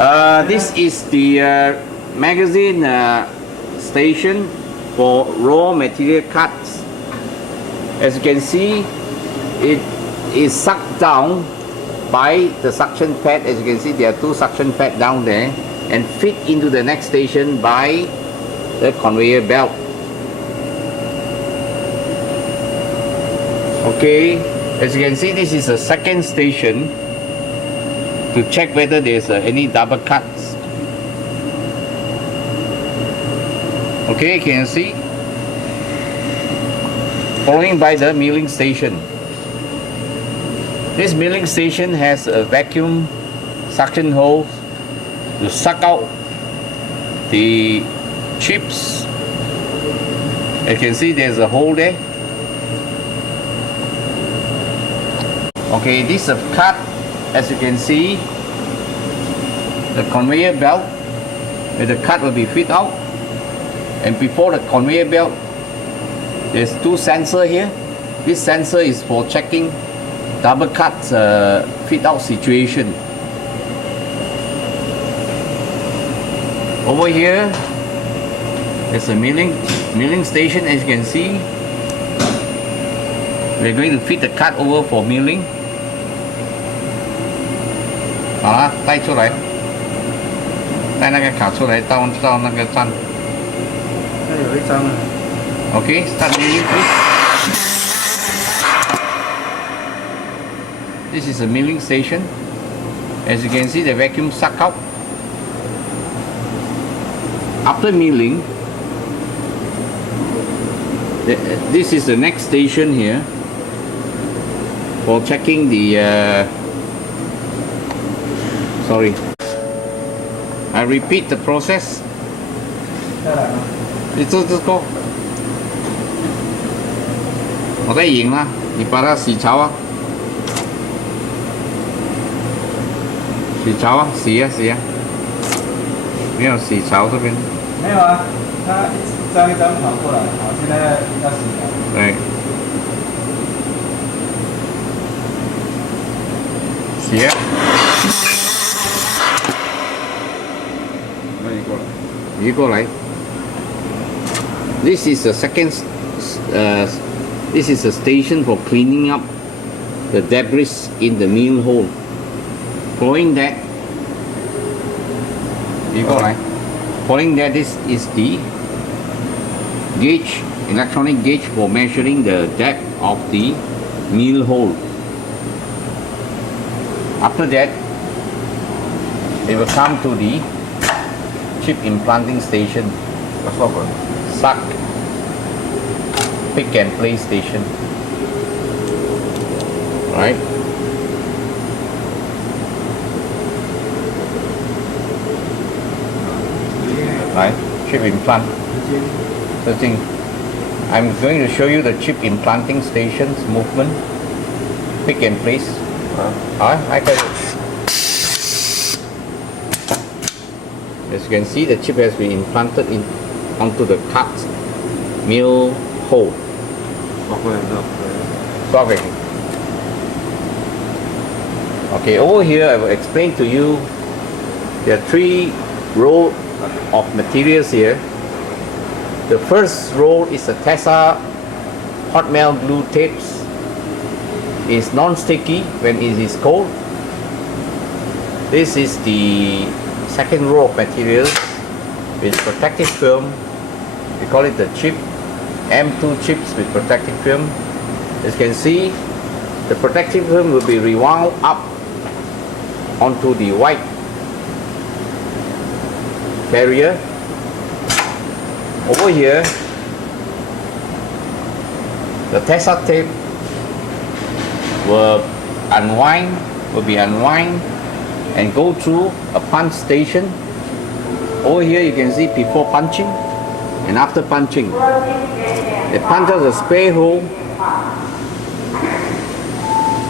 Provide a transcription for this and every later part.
This is the magazine station for raw material cuts. As you can see, it is sucked down by the suction pad. As you can see, there are two suction pads down there, and fit into the next station by the conveyor belt. Okay, as you can see, this is a second station to check whether there's any double cuts. Okay, can you see? Following by the milling station. This milling station has a vacuum suction hose to suck out the chips. As you can see, there's a hole there. Okay, this is a cut. As you can see, the conveyor belt where the cut will be fit out, and before the conveyor belt there's two sensors here. This sensor is for checking double cut fit out situation. Over here there's a milling station. As you can see, we're going to fit the cut over for milling. 好了，带出来，带那个卡出来，到那个站。那有一张了。Okay, start milling, please. This is a milling station. As you can see, the vacuum suck out. After milling, this is the next station here for checking the. Sorry, I repeat the process. 你做这个，我在赢了，你把它洗槽啊，洗槽啊，洗啊洗啊，没有洗槽这边。没有啊，它一张一张跑过来，好，现在要洗槽。对，洗啊。 移过来。This is the second. This is a station for cleaning up the debris in the mill hole. Following that, 移过来。Following that, this is the gauge, electronic gauge for measuring the depth of the mill hole. After that, they will come to the chip implanting station. Suck, pick and place station. Right? Right? Chip implant. The thing. I'm going to show you the chip implanting station's movement. Pick and place. I can. As you can see, the chip has been implanted onto the cut mill hole. Okay, over here I will explain to you. There are three rows of materials here. The first roll is a Tesa hot melt glue tapes. It's non-sticky when it is cold. This is the second row of materials with protective film. We call it the chip, M2 chips with protective film. As you can see, the protective film will be rewound up onto the white carrier. Over here, the Tesa tape will be unwind and go through a punch station. Over here you can see before punching and after punching. It punches a spare hole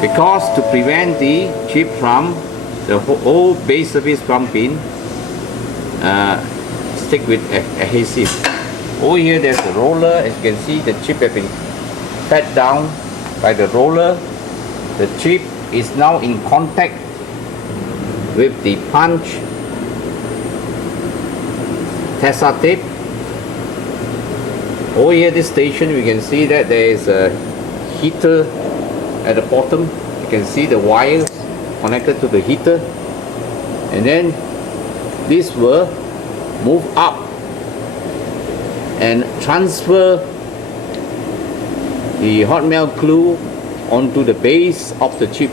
because to prevent the chip from the whole base surface from being stick with adhesive. Over here there's a roller. As you can see, the chip has been fed down by the roller. The chip is now in contact with the punch Tessa tape. Over here, this station, we can see that there is a heater at the bottom. You can see the wires connected to the heater, and then this will move up and transfer the hot melt glue onto the base of the chip.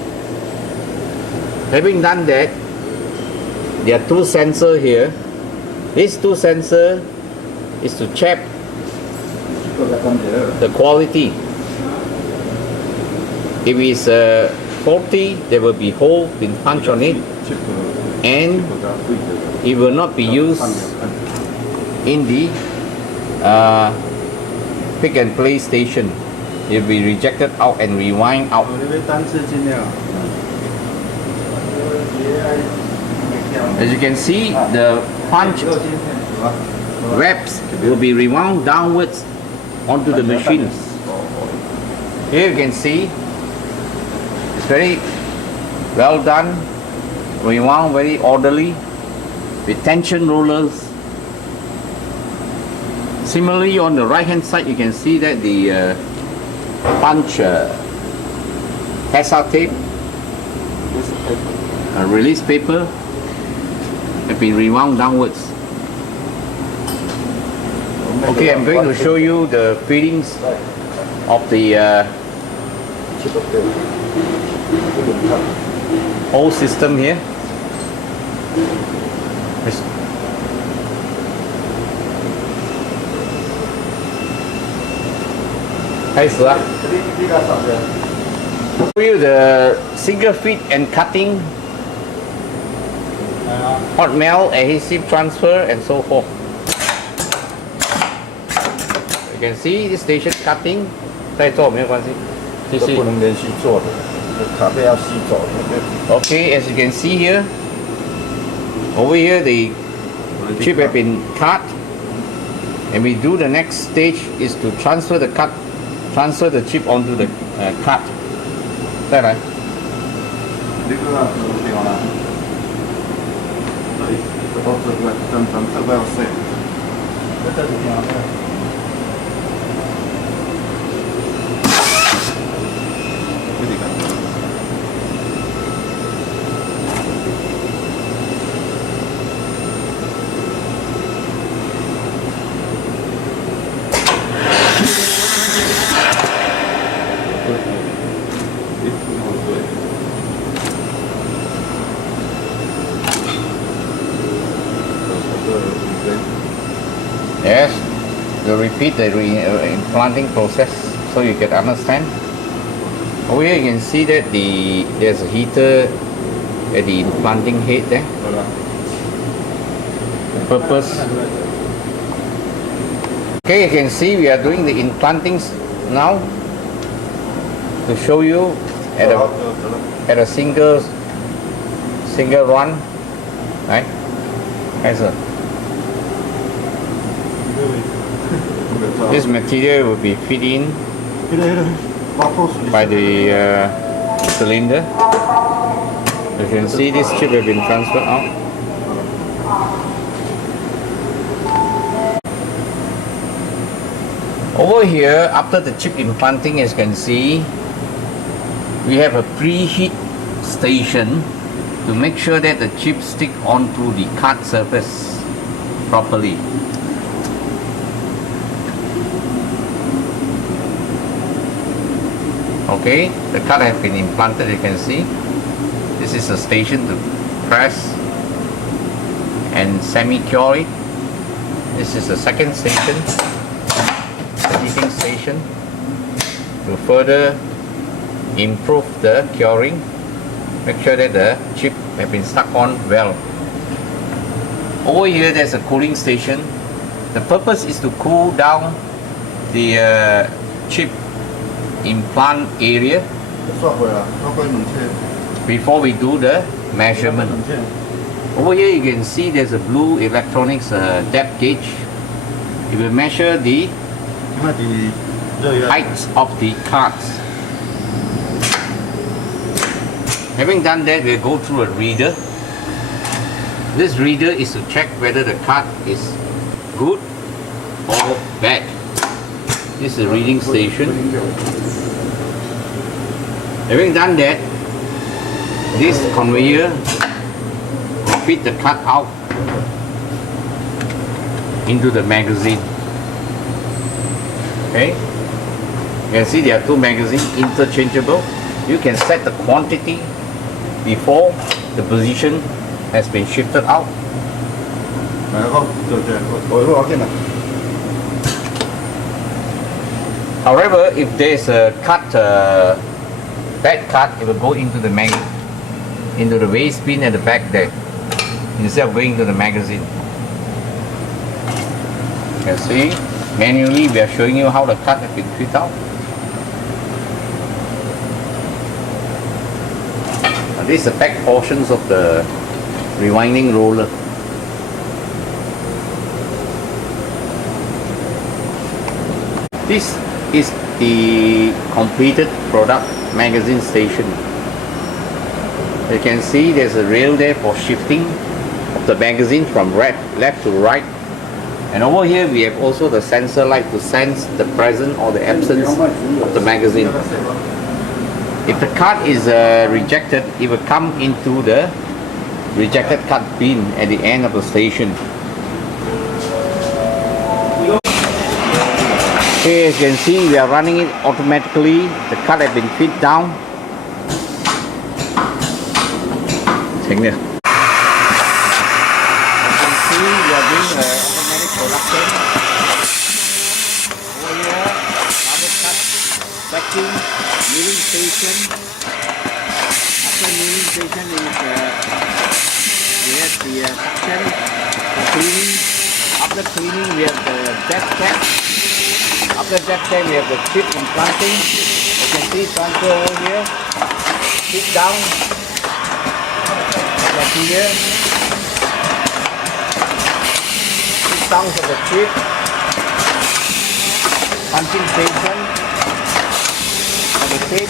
Having done that, there are two sensors here. These two sensors is to check the quality. If it's faulty, there will be hole been punched on it, and it will not be used in the pick and place station. It will be rejected out and rewind out. As you can see, the punch webs will be rewound downwards onto the machine. Here you can see it's very well done, rewound very orderly with tension rollers. Similarly, on the right hand side, you can see that the punch Tessa tape, release paper, have been rewound downwards. Okay, I'm going to show you the fittings of the whole system here. Show you the single feed and cutting, hot melt, adhesive transfer, and so forth. You can see this station cutting. 再做没有关系，继续。不能连续做的，卡背要吸走。Okay, as you can see here, over here the chip have been cut, and we do the next stage is to transfer the chip onto the cut. 再来。呢個啊，對我啦。對，這個這個要細。這個是點啊？ Yes, to repeat the implanting process so you can understand. Over here you can see that there's a heater at the implanting head there. The purpose. Okay, you can see we are doing the implantings now to show you at a single run, right? Yes, sir. This material will be fit in by the cylinder. You can see this chip has been transferred out. Over here, after the chip implanting, as you can see, we have a preheat station to make sure that the chip stick onto the card surface properly. Okay, the card has been implanted, you can see. This is a station to press and semi-cure it. This is the second station, the heating station, to further improve the curing. Make sure that the chip has been stuck on well. Over here there's a cooling station. The purpose is to cool down the chip implant area before we do the measurement. Over here you can see there's a blue electronics depth gauge. It will measure the height of the cards. Having done that, we'll go through a reader. This reader is to check whether the card is good or bad. This is the reading station. Having done that, this conveyor will feed the cut out into the magazine. Okay, you can see there are two magazines interchangeable. You can set the quantity before the position has been shifted out. However, if there is a cut, bad cut, it will go into the into the waste bin at the back there instead of going to the magazine. You can see manually we are showing you how the cut has been fit out. This is the back portions of the rewinding roller. This is the completed product magazine station. You can see there's a rail there for shifting of the magazine from left to right. And over here we have also the sensor light to sense the presence or the absence of the magazine. If the cut is rejected, it will come into the rejected cut bin at the end of the station. Okay, as you can see, we are running it automatically. The cut has been fit down. As you can see, we are doing automatic production. Over here, rubber cut, packing, milling station. After milling station is we have the suction for cleaning. After cleaning, we have the depth check. After that time we have the chip implanting. You can see transfer over here. Chip down. Like here. Chip down to the chip. Punching station. For the tape.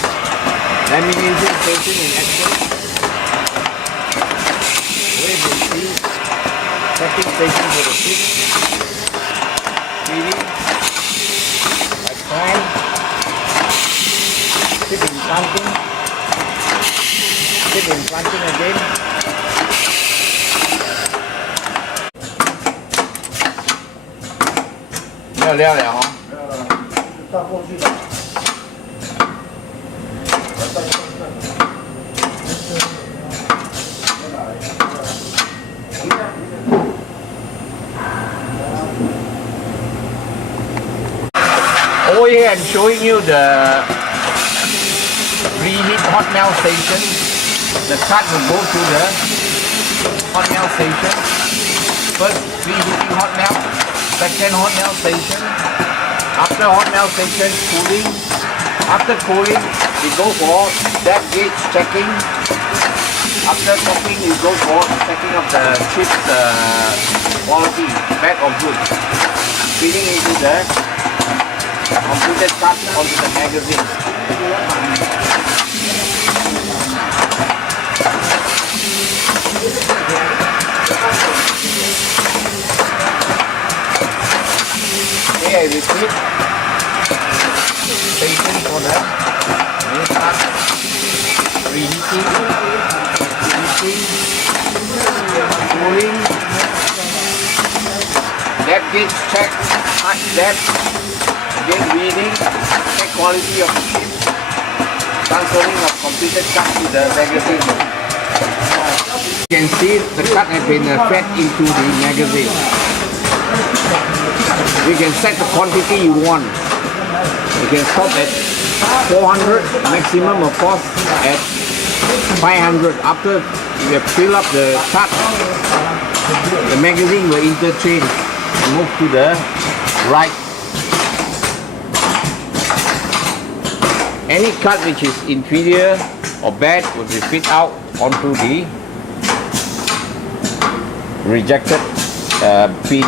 Lamination station in action. Here you can see setting station for the chip. Cleaning. Chip implanting. Chip implanting again. Leo了哦。到过去吧。Over here I'm showing you the preheat hot melt station. The cut will go to the hot melt station. First preheating hot melt, second hot melt station. After hot melt station, cooling. After cooling, we go for depth gauge checking. After checking, we go for checking of the chip's quality, bad or good. Feeding into the completed cut onto the magazine. Okay, I repeat. Station for the new cut. Reheating, cooling, depth gauge check, cut depth. Again reading, check quality of the chip, transferring of completed cut to the magazine. You can see the cut has been fed into the magazine. You can set the quantity you want. You can stop at 400, maximum of course at 500. After you have filled up the cut, the magazine will interchange and move to the right. Any cut which is inferior or bad will be fit out onto the rejected bin.